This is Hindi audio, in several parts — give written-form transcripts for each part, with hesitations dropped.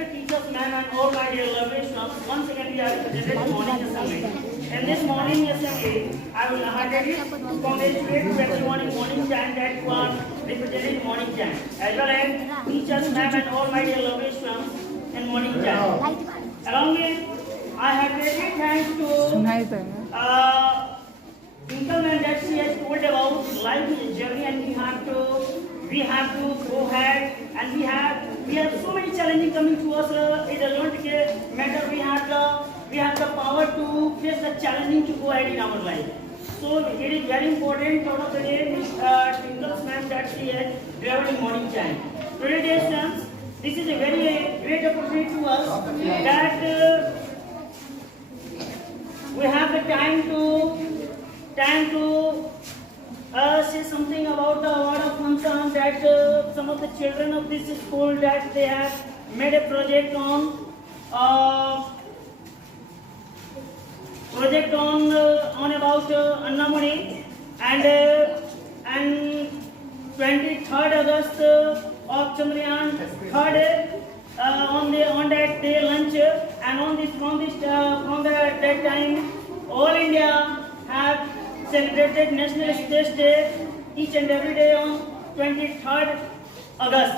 Respected teachers, ma'am, and all my dear lovely students, once again we are presented morning assembly. In this morning assembly, I will heartily congratulate to everyone in morning chant that who are represented morning chant, as well as teachers, ma'am, and all my dear lovely students in morning chant. Along with, I heartily thanks to Twinkle ma'am that she has told about life journey, and we have to go ahead, and we have so many challenges coming to us. It doesn't matter. We have the power to face the challenging to go ahead in our life. So it is very important out of the day, Twinkle ma'am that she has traveled in morning chant. Today, dear students, this is a very great opportunity to us that we have the time to say something about the award of function that some of the children of this school that they have made a project on about Annamani, and 23rd August of Chandrayaan 3rd on that day lunch, and from that time all India have celebrated National Space Day each and every day on 23rd August.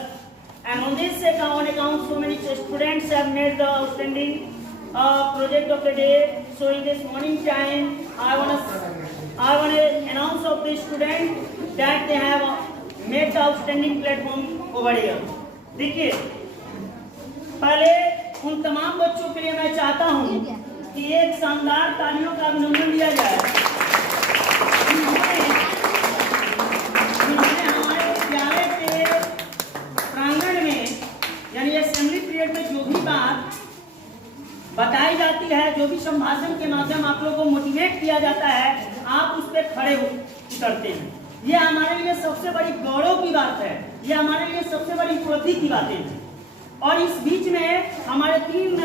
And on this account, so many students have made the outstanding project of the day. So in this morning time, I want to announce of the student that they have made the outstanding platform over here. देखिए, पहले उन तमाम बच्चों के लिए मैं चाहता हूँ कि एक शानदार तालियों का अभिनंदन दिया जाए जिन्होंने हमारे विद्यालय के प्रांगण में, यानी असेंबली पीरियड में जो भी बात बताई जाती है, जो भी संभाषण के माध्यम आप लोगों को मोटिवेट किया जाता है, आप उस पर खड़े उतरते हैं। ये हमारे लिए सबसे बड़ी गौरव की बात है, ये हमारे लिए सबसे बड़ी उपलब्धि की बातें हैं। और इस बीच में हमारे तीन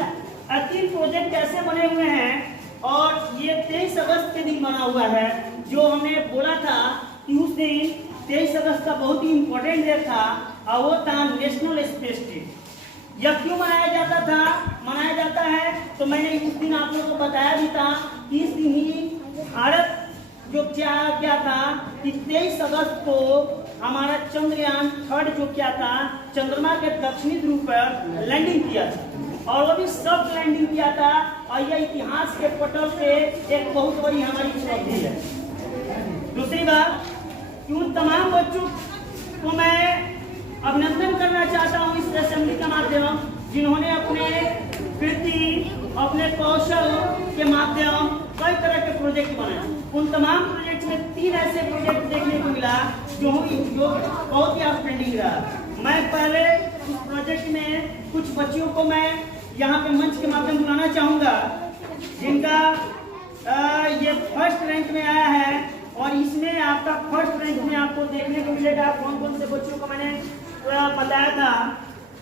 प्रोजेक्ट ऐसे बने हुए हैं, और ये 23 अगस्त के दिन बना हुआ है, जो हमने बोला था कि उस दिन 23 अगस्त का बहुत ही इम्पोर्टेंट डे था, और वो था नेशनल स्पेस डे। यह क्यों मनाया जाता है, तो मैंने उस दिन आप लोगों को बताया भी था कि इस दिन ही भारत जो क्या था कि 23 अगस्त को हमारा चंद्रयान 3 जो क्या था, चंद्रमा के दक्षिणी ध्रुव पर लैंडिंग किया था, और वो भी सॉफ्ट लैंडिंग किया था, और यह इतिहास के पटल पे एक बहुत बड़ी हमारी उपलब्धि है। दूसरी बात, उन तमाम बच्चों को मैं अभिनंदन करना चाहता हूँ इस असेंबली के माध्यम, जिन्होंने अपने कृति, अपने कौशल के माध्यम कई तरह के प्रोजेक्ट बनाए। उन तमाम प्रोजेक्ट में 3 ऐसे प्रोजेक्ट देखने को मिला जो बहुत ही आउटस्टैंडिंग रहा। मैं पहले उस प्रोजेक्ट में कुछ बच्चियों को मैं यहाँ पे मंच के माध्यम बुलाना चाहूँगा, जिनका ये फर्स्ट रैंक में आया है, और इसमें आपका फर्स्ट रैंक में आपको देखने को मिलेगा कौन कौन से बच्चों को मैंने बताया था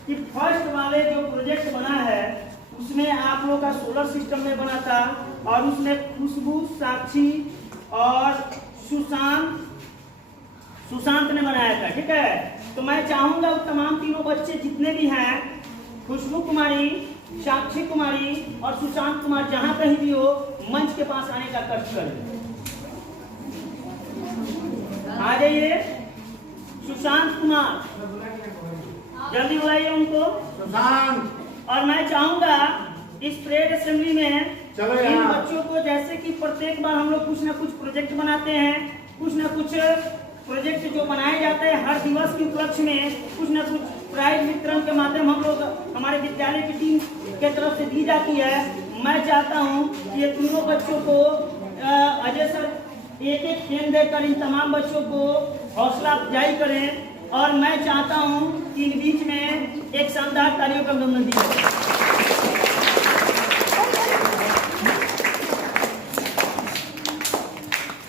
कि फर्स्ट वाले जो प्रोजेक्ट बना है उसमें आप लोगों का सोलर सिस्टम में बना था, और उसमें खुशबू, साक्षी और सुशांत ने बनाया था। ठीक है, तो मैं चाहूंगा वो तमाम तीनों बच्चे जितने भी हैं, खुशबू कुमारी, साक्षी कुमारी और सुशांत कुमार, जहां कहीं भी हो, मंच के पास आने का कष्ट करें। आ जाइए। सुशांत कुमार, जल्दी बुलाइए उनको। सुशांत। और मैं चाहूंगा इस परेड असेंबली में इन बच्चों को, जैसे कि प्रत्येक बार हम लोग कुछ ना कुछ प्रोजेक्ट बनाते हैं, कुछ ना कुछ प्रोजेक्ट जो बनाए जाते हैं हर दिवस के उपलक्ष्य में, कुछ ना कुछ प्राइज वितरण के माध्यम हम लोग हमारे विद्यालय की टीम के तरफ से दी जाती है। मैं चाहता हूँ कि ये तीनों बच्चों को अजय सर एक पेन देकर इन तमाम बच्चों को हौसला अफजाई करें, और मैं चाहता हूं कि इन बीच में एक शानदार तालियों का अभिनंदन दिया जाए।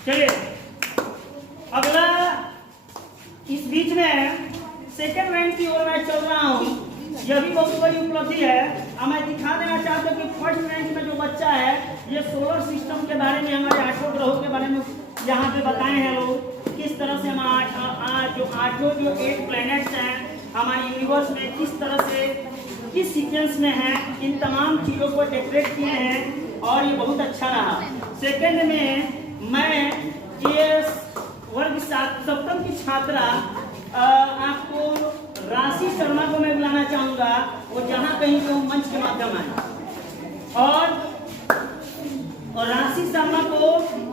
चलिए अगला, इस बीच में सेकंड रैंक की ओर मैं चल रहा हूं, यह भी बहुत बड़ी उपलब्धि है। अब मैं दिखा देना चाहता हूं कि फर्स्ट रैंक में जो बच्चा है, ये सोलर सिस्टम के बारे में, हमारे 8 ग्रहों के बारे में यहाँ पे बताए हैं लोग, किस तरह से हम 8 प्लैनेट्स हैं, हमारे यूनिवर्स में किस तरह से किस सीक्वेंस में है, इन तमाम चीज़ों को डेकोरेट किए हैं और ये बहुत अच्छा रहा। सेकंड में मैं ये वर्ग सप्तम की छात्रा आपको राशि शर्मा को मैं बुलाना चाहूँगा, वो जहाँ कहीं भी मंच के माध्यम आए और राशि शर्मा को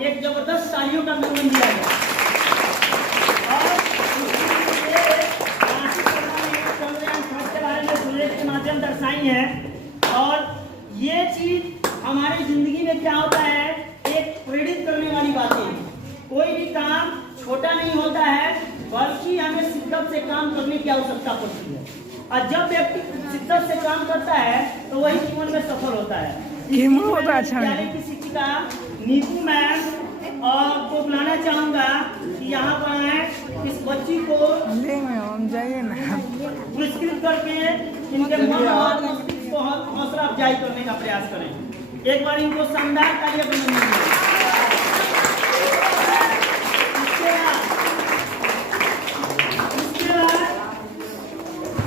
एक जबरदस्त तालियों का नमन दिया गया। और राशि शर्मा ने चंद्रयान 3 के बारे में प्रोजेक्ट के माध्यम दर्शाई है और ये चीज हमारी जिंदगी में क्या होता है, एक प्रेरित करने वाली बातें। कोई भी काम छोटा नहीं होता है, बल्कि हमें शिद्दत से काम करने की आवश्यकता पड़ती है और जब व्यक्ति शिद्दत से काम करता है तो वही जीवन में सफल होता है। विद्यालय की शिक्षिका नीतू मैम को बुलाना चाहूंगा कि यहाँ पर आए, इस बच्ची को पुरस्कृत करके इनके मन और मस्तिष्क को हौसला अफजाई करने का प्रयास करें। एक बार इनको शानदार तालियां बजाएं।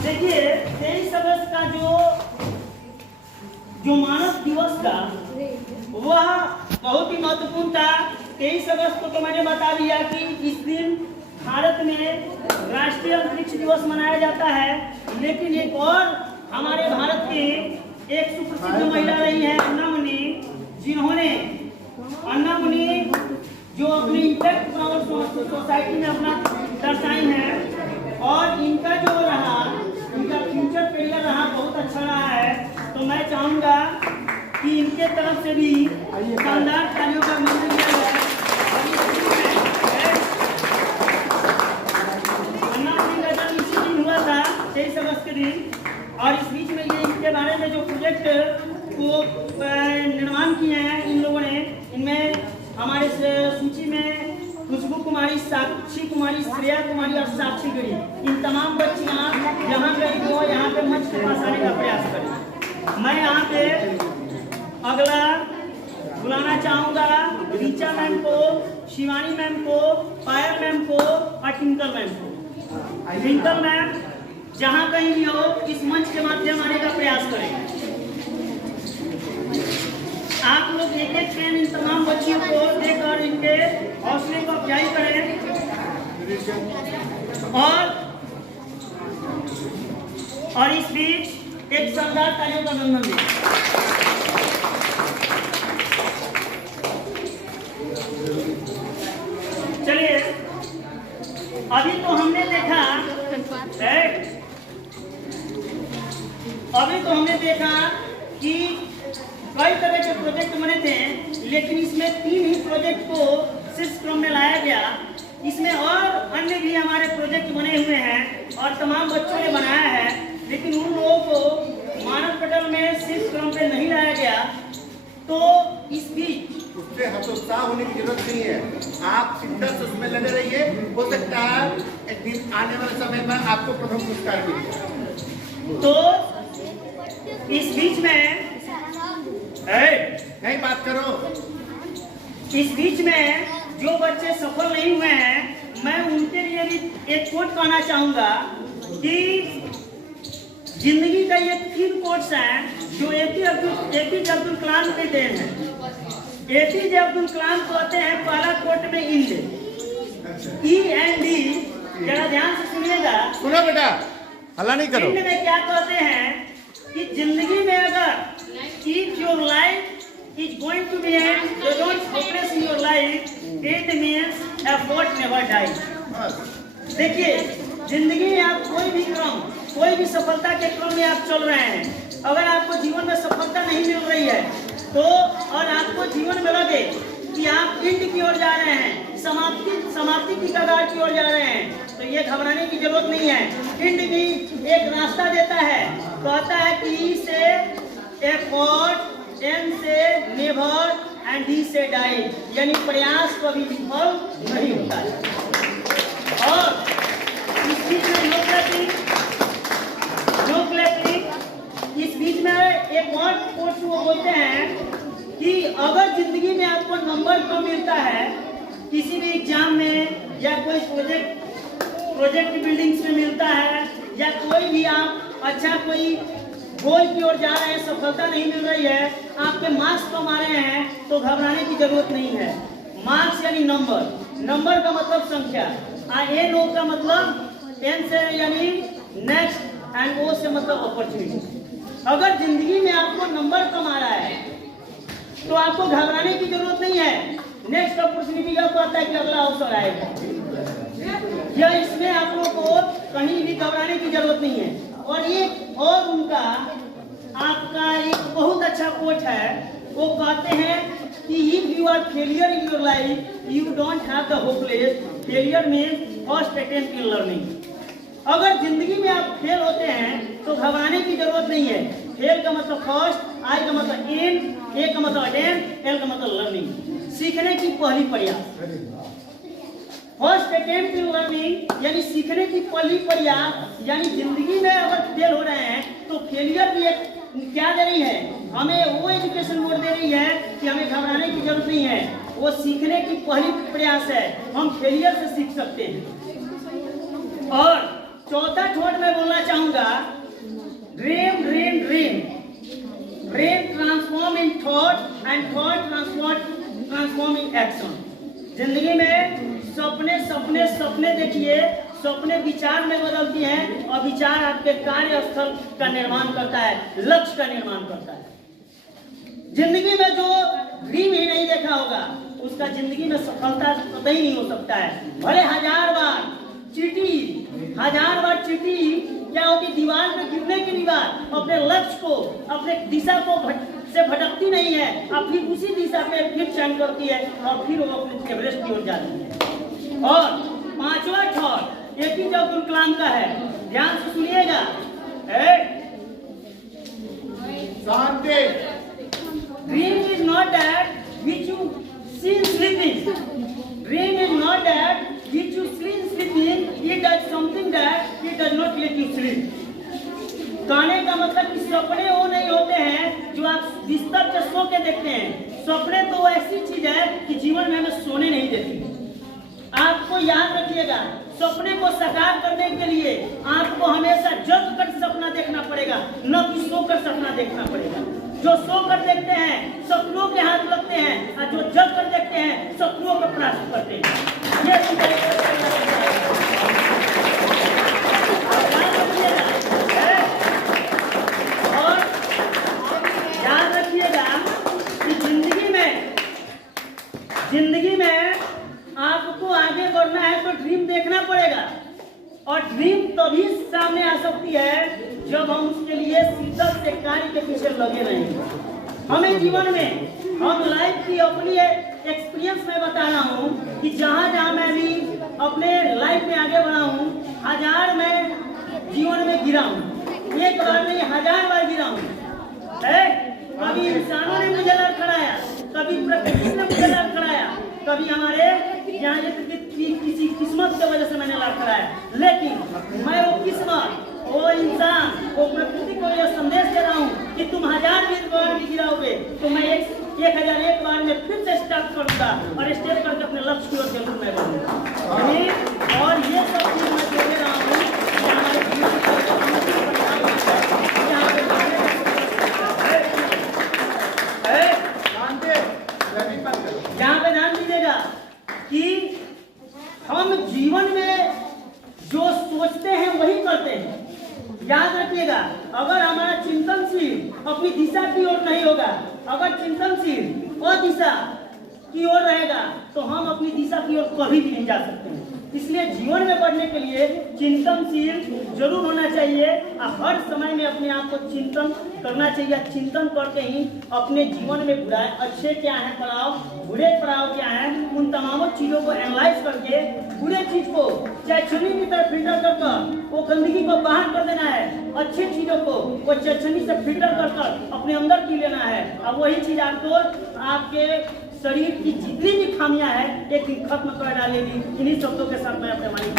देखिए 23 अगस्त का जो मानव दिवस था वह बहुत ही महत्वपूर्ण था। 23 अगस्त को तो मैंने बता दिया कि इस दिन भारत में राष्ट्रीय अंतरिक्ष दिवस मनाया जाता है, लेकिन एक और हमारे भारत की एक सुप्रसिद्ध महिला रही है अन्ना मुनि, जिन्होंने अन्ना मुनि जो अपनी इम्पैक्ट सोसाइटी में अपना दर्शाई है और इनका जो रहा, इनका फ्यूचर करियर रहा बहुत अच्छा रहा है। तो मैं चाहूंगा कि इनके तरफ से भी शानदार तालियों का मंजूर दिया जाए। अन्ना मुनि का जन्म इसी दिन हुआ था 23 अगस्त के दिन और इस बीच में ये इनके बारे में जो प्रोजेक्ट को निर्माण किए हैं इन लोगों ने, इनमें हमारे सूची में खुशबू कुमारी, साक्षी कुमारी, श्रेया कुमारी और साक्षी गढ़ी, इन तमाम बच्चियां जहाँ गई वो यहाँ पे मंच के पास आने का प्रयास करें। मैं यहाँ पे अगला बुलाना चाहूंगा रीचा मैम को, शिवानी मैम को, पायल मैम को और ट्विंकल मैम को। ट्विंकल मैम जहाँ कहीं भी हो इस मंच के माध्यम आने का प्रयास करें। आप लोग एक एक पेन इन तमाम बच्चियों को देकर इनके हौसले को अफजाई करें और इस बीच एक शानदार तालियों का बंधन दें। चलिए, अभी तो हमने देखा कि कई तरह के प्रोजेक्ट बने थे, लेकिन इसमें 3 ही प्रोजेक्ट को शीर्ष क्रम में लाया गया। इसमें और अन्य भी हमारे प्रोजेक्ट बने हुए हैं और तमाम बच्चों ने बनाया है, लेकिन उन लोगों को मानव पटल में शीर्ष क्रम पे नहीं लाया गया। तो इस बीच उससे हतोत्साह होने की जरूरत नहीं है, आप शिद्दत से उसमें लगे रहिए। हो सकता है एक दिन आने वाले समय में आपको प्रथम पुरस्कार मिले। तो इस बीच में नहीं बात करो। इस बीच में जो बच्चे सफल नहीं हुए हैं, मैं उनके लिए भी एक कोट कहना चाहूंगा कि जिंदगी का ये 3 कोट्स हैं जो एपीजे अब्दुल कलाम के देन हैं। एपीजे अब्दुल कलाम कहते हैं पहला कोट में END, जरा ध्यान से सुनिएगा। सुनो बेटा, हल्ला नहीं करो। इंड में क्या कहते हैं कि जिंदगी में अगर if your life is going to be end, so don't focus in your life. It means effort never dies. देखिए, जिंदगी में आप कोई भी क्रम, कोई भी सफलता के क्रम में आप चल रहे हैं, अगर आपको जीवन में सफलता नहीं मिल रही है तो और आपको जीवन में लगे कि आप इंड की ओर जा रहे हैं, समाप्ति की कगार की ओर जा रहे हैं, तो ये घबराने की जरूरत नहीं है। इंड भी एक रास्ता देता है, कहता है कि ई से एफर्ट, एन से नेवर एंड डी से डाई, यानी प्रयास कभी विफल नहीं होता है। और इस बीच में इस बीच में एक और कोर्स वो बोलते हैं कि अगर जिंदगी में आपको नंबर कम मिलता है किसी भी एग्जाम में या कोई प्रोजेक्ट प्रोजेक्ट बिल्डिंग्स में मिलता है, या कोई भी आप अच्छा कोई गोल की ओर जा रहे हैं, सफलता नहीं मिल रही है, आपके मार्क्स कम आ रहे हैं, तो घबराने की जरूरत नहीं है। मार्क्स यानी नंबर, नंबर का मतलब संख्या, एन ओ का मतलब एन से यानी नेक्स्ट, एंड ओ से मतलब अपॉर्चुनिटी। अगर जिंदगी में आपको नंबर कम आ रहा है तो आपको घबराने की जरूरत नहीं है। नेक्स्ट अपॉर्चुनिटी का आता है कि अगला अवसर आएगा, या इसमें आप लोगों को कहीं भी घबराने की जरूरत नहीं है। और एक और उनका आपका एक बहुत अच्छा कोट है, वो कहते हैं कि if you are failure in your life you don't have the hopeless, failure means first attempt in learning. अगर जिंदगी में आप फेल होते हैं तो घबराने की जरूरत नहीं है। फेल का मतलब फर्स्ट, आई का मतलब इन, ए का मतलब अटेम्प्ट, एल का मतलब लर्निंग, सीखने की पहली प्रयास। फर्स्ट अटेम्प्ट इन लर्निंग यानी सीखने की पहली प्रयास, यानी जिंदगी में अगर फेल हो रहे हैं तो फेलियर भी एक क्या दे रही है, हमें वो एजुकेशन मोड दे रही है कि हमें घबराने की जरूरत नहीं है, वो सीखने की पहली प्रयास है, हम फेलियर से सीख सकते हैं। और चौथा थॉट मैं बोलना चाहूंगा, dream dream dream, dream transform in thought and thought transform in action. जिंदगी में सपने सपने सपने देखिए, सपने विचार में बदलती हैं और विचार आपके कार्यस्थल का निर्माण करता है, लक्ष्य का निर्माण करता है। जिंदगी में जो ड्रीम ही नहीं देखा होगा उसका जिंदगी में सफलता कतई नहीं हो सकता है। भले हजार बार चीटी क्या होगी, दीवार पे गिरने के बाद अपने लक्ष्य को, अपने दिशा को से भटकती नहीं है, अब फिर उसी दिशा पे फिर चयन करती है और फिर वो अपने एवरेस्ट की ओर जाती है। और पांचवा थॉट एपीजे अब्दुल कलाम का है, ध्यान से सुनिएगा। Dream is not that which you see in sleeping, dream is not that which you see in sleeping, it does something that it does not let you sleep। कहने का मतलब कि सपने वो नहीं होते हैं जो आप बिस्तर पे सो के देखते हैं, सपने तो ऐसी चीज है कि जीवन में हमें सोने नहीं देती। आपको याद रखिएगा, सपने को साकार करने के लिए आपको हमेशा जग कर सपना देखना पड़ेगा, न कि सोकर सपना देखना पड़ेगा। जो सोकर देखते हैं सपनों के हाथ लगते हैं, और जो जग कर देखते हैं सपनों को प्राप्त करते हैं। ये और याद रखिएगा कि जिंदगी में आपको आगे बढ़ना है तो ड्रीम देखना पड़ेगा, और ड्रीम तभी सामने आ सकती है जब हम उसके लिए शिद्दत से कार्य के पीछे लगे रहेंगे। हमें जीवन में, हम लाइफ की अपनी एक्सपीरियंस में बता रहा हूँ कि जहाँ मैं भी अपने लाइफ में आगे बढ़ा हूँ, हजार मैं जीवन में गिरा हूँ, एक बार नहीं हजार बार गिरा हूँ। कभी इंसानों ने मुझे लड़खड़ाया, कभी प्रकृति ने मुझे लड़खड़ाया, कभी हमारे यहाँ किसी किस्मत की वजह से मैंने लड़खड़ाया, लेकिन मैं वो किस्मत, वो इंसान, वो प्रकृति को यह संदेश दे रहा हूँ कि तुम हजार बार भी गिराओगे तो मैं 1001 बार में फिर से स्टार्ट करूंगा और स्टेप करके अपने लक्ष्य की ओर जरूर मैं बढ़ूंगा। और ये सब चीज मैं दे रहा हूँ कि हमारे जीवन यहाँ पे ध्यान दीजिएगा कि हम जीवन में जो सोचते हैं वही करते हैं। याद रखिएगा, अगर हमारा चिंतनशील अपनी दिशा की ओर नहीं होगा, अगर चिंतनशील और दिशा की ओर रहेगा तो हम अपनी दिशा की ओर कभी भी नहीं जा सकते हैं। इसलिए जीवन में बढ़ने के लिए चिंतनशील जरूर होना चाहिए और हर समय में अपने आप को चिंतन करना चाहिए। चिंतन करके ही अपने जीवन में बुराई अच्छे क्या है पड़ाव, बुरे पड़ाव क्या है, उन तमाम चीजों को एनालाइज करके बुरे चीज को चाहे छन्नी की तरफ फिल्टर कर वो गंदगी को बाहर कर देना है, अच्छी चीजों को वो छन्नी से फिल्टर कर अपने अंदर पी लेना है। अब वही चीज आपको आपके शरीर की जितनी भी खामियां है एक दिन खत्म कर डालेगी। इन्हीं शब्दों के साथ मैं अपने मालिक